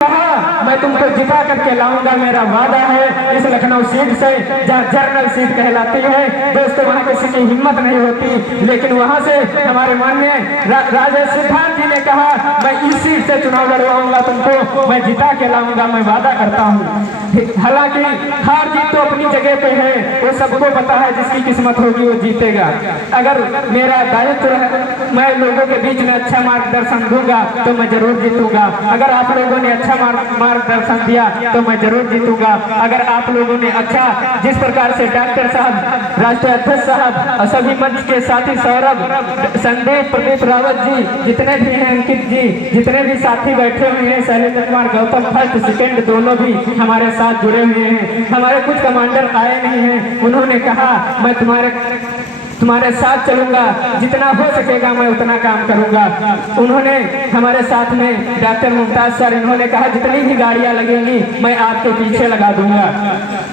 कहा मैं तुमको जिता करके लाऊंगा, मेरा वादा है। इस लखनऊ सीट से जहाँ जनरल सीट कहलाती है दोस्तों, वहाँ किसी की हिम्मत नहीं होती, लेकिन वहाँ से हमारे माननीय राजेश सिद्धांत जी ने कहा मैं इस सीट से चुनाव लड़वाऊंगा, तुमको मैं जिता के लाऊंगा, मैं वादा करता हूँ। हालांकि हार जीत तो अपनी जगह पे है, वो सबको पता है, जिसकी किस्मत होगी वो जीतेगा। अगर मेरा दायित्व है मैं लोगों के बीच में अच्छा मार्गदर्शन दूंगा तो मैं जरूर जीतूंगा। अगर आप लोगों ने अच्छा मार्गदर्शन दिया तो मैं जरूर जीतूंगा। अगर आप लोगों ने अच्छा, जिस प्रकार से डॉक्टर साहब, राष्ट्रीय अध्यक्ष साहब और सभी मंच के साथी सौरभ, संदीप, प्रदीप रावत जी, जितने भी हैं, अंकित जी, जितने भी साथी बैठे हुए हैं, शैलेंद्र कुमार गौतम फर्स्ट सेकेंड दोनों भी हमारे साथ जुड़े हुए हैं। हमारे कुछ कमांडर आए नहीं हैं, उन्होंने कहा मैं तुम्हारे साथ चलूंगा, जितना हो सकेगा मैं उतना काम करूंगा। उन्होंने हमारे साथ में डॉक्टर मुमताज सर, इन्होंने कहा जितनी भी गाड़ियां लगेंगी मैं आपके पीछे लगा दूंगा।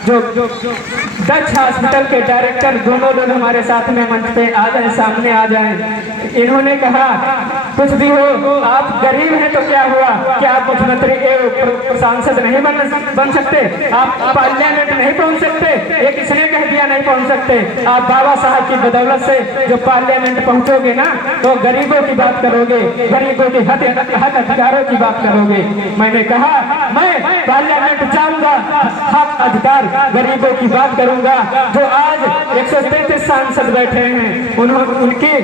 जो दक्ष हॉस्पिटल के डायरेक्टर दोनों लोग हमारे साथ में मंच पे आ जाए, सामने आ जाए। इन्होंने कहा कुछ भी हो, आप गरीब हैं तो क्या हुआ, क्या आप मुख्यमंत्री के सांसद नहीं बन सकते, आप पार्लियामेंट नहीं पहुंच सकते, ये किसने कह दिया नहीं पहुंच सकते। आप बाबा साहब की बदौलत से जो पार्लियामेंट पहुंचोगे ना, तो गरीबों की बात करोगे, गरीबों के हक अधिकारों की बात करोगे। मैंने कहा मैं पार्लियामेंट जाऊंगा, हक अधिकार गरीबों की बात करूंगा। जो आज 133 सांसद बैठे हैं, उनकी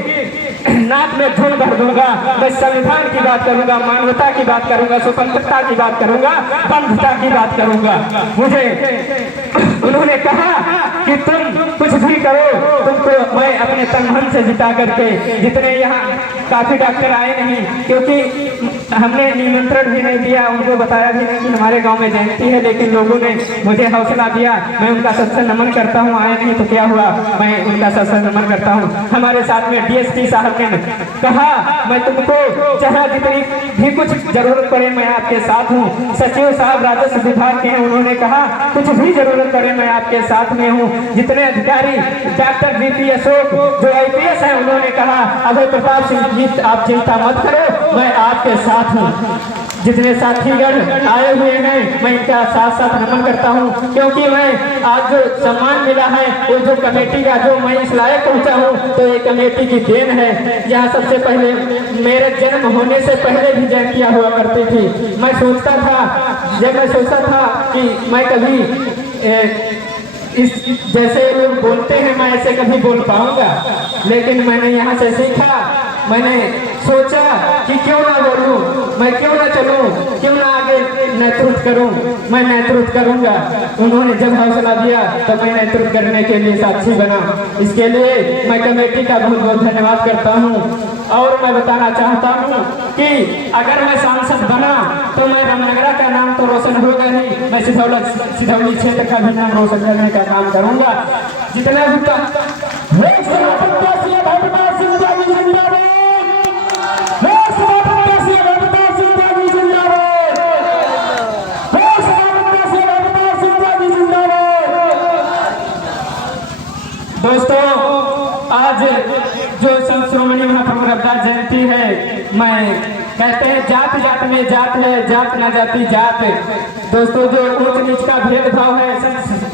नाक में धूल भर दूंगा। मैं संविधान की बात करूंगा, मानवता की बात करूंगा, स्वतंत्रता की बात करूंगा, बंधुता की बात करूंगा। मुझे उन्होंने कहा कि तुम कुछ भी करो, तुमको मैं अपने तन मन से जिता करके, जितने यहाँ काफी डॉक्टर आए नहीं, क्योंकि हमने निमंत्रण भी नहीं दिया, उनको बताया भी नहीं कि हमारे गांव में जयंती है, लेकिन लोगों ने मुझे हौसला दिया। मैं उनका सबसे नमन करता हूं, आए नहीं तो क्या हुआ, मैं उनका सबसे नमन करता हूं। हमारे साथ में डीएसपी साहब ने कहा मैं तुमको जहां जितनी भी कुछ जरूरत पड़े मैं आपके साथ हूं। सचिव साहब राजस्व विभाग के हैं, उन्होंने कहा कुछ भी जरूरत पड़े मैं आपके साथ में हूं। जितने अधिकारी, डॉक्टर बीपी अशोक जो आईपीएस है, उन्होंने कहा अभय प्रताप सिंह जी आप चिंता मत करो, मैं आपके साथ हूं। जितने साथीगण आए हुए हैं मैं इनका साथ साथ नमन करता हूं, क्योंकि मैं आज जो सम्मान मिला है वो जो कमेटी का, जो मैं इस लायक पहुंचा हूं तो ये कमेटी की देन है। यहाँ सबसे पहले मेरे जन्म होने से पहले भी जयंतियां हुआ करती थी। मैं सोचता था कि मैं कभी इस जैसे लोग बोलते हैं मैं ऐसे कभी बोल पाऊंगा, लेकिन मैंने यहाँ से सीखा। मैंने सोचा कि क्यों ना बोलूं, मैं क्यों ना चलूं, क्यों ना आगे नेतृत्व करूं, मैं नेतृत्व करूंगा। उन्होंने जब हौसला दिया तो मैं नेतृत्व करने के लिए साक्षी बना। इसके लिए मैं कमेटी का बहुत बहुत धन्यवाद करता हूं। और मैं बताना चाहता हूं कि अगर मैं सांसद बना तो मैं रामनगरा का नाम तो रोशन होगा ही, मैं सिधौली क्षेत्र का भी नाम रोशन करने का काम करूंगा। जितना भी दोस्तों, आज जो संत श्रोमणी महाप्रभु रविदास जयंती है, मैं कहते हैं जात जात में जात है, जात ना जाती जात। दोस्तों, जो ऊंच नीच का भेदभाव है,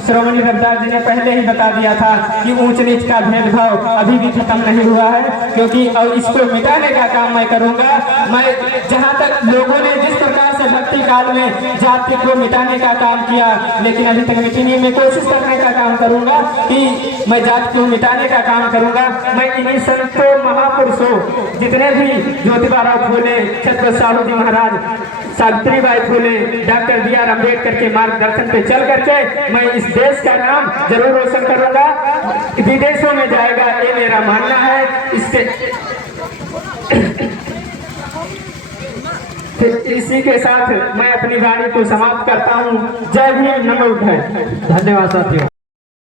श्रोमणी रविदास जी ने पहले ही बता दिया था कि ऊंच नीच का भेदभाव अभी भी खत्म नहीं हुआ है, क्योंकि और इसको मिटाने का काम मैं करूंगा। मैं जहां तक लोगों ने जिस प्रकार से भक्ति काल में जाति को मिटाने का काम किया, लेकिन अभी तक मिटने में कोशिश करने का काम करूंगा कि मैं जाति को मिटाने का काम करूंगा। मैं इन्हीं संतों महापुरुषों, जितने भी ज्योतिबा फूले, छत्रपति साहू जी महाराज, Savitribai Phule, doctor B are Ambedkar के मार्गदर्शन पे चल करके मैं इस देश का नाम जरूर रोशन करूंगा, विदेशों में जाएगा, ये मेरा मानना है। इसके इसी के साथ मैं अपनी वाणी को समाप्त करता हूं। जय भीम, नमो बुद्धाय। धन्यवाद साथियों।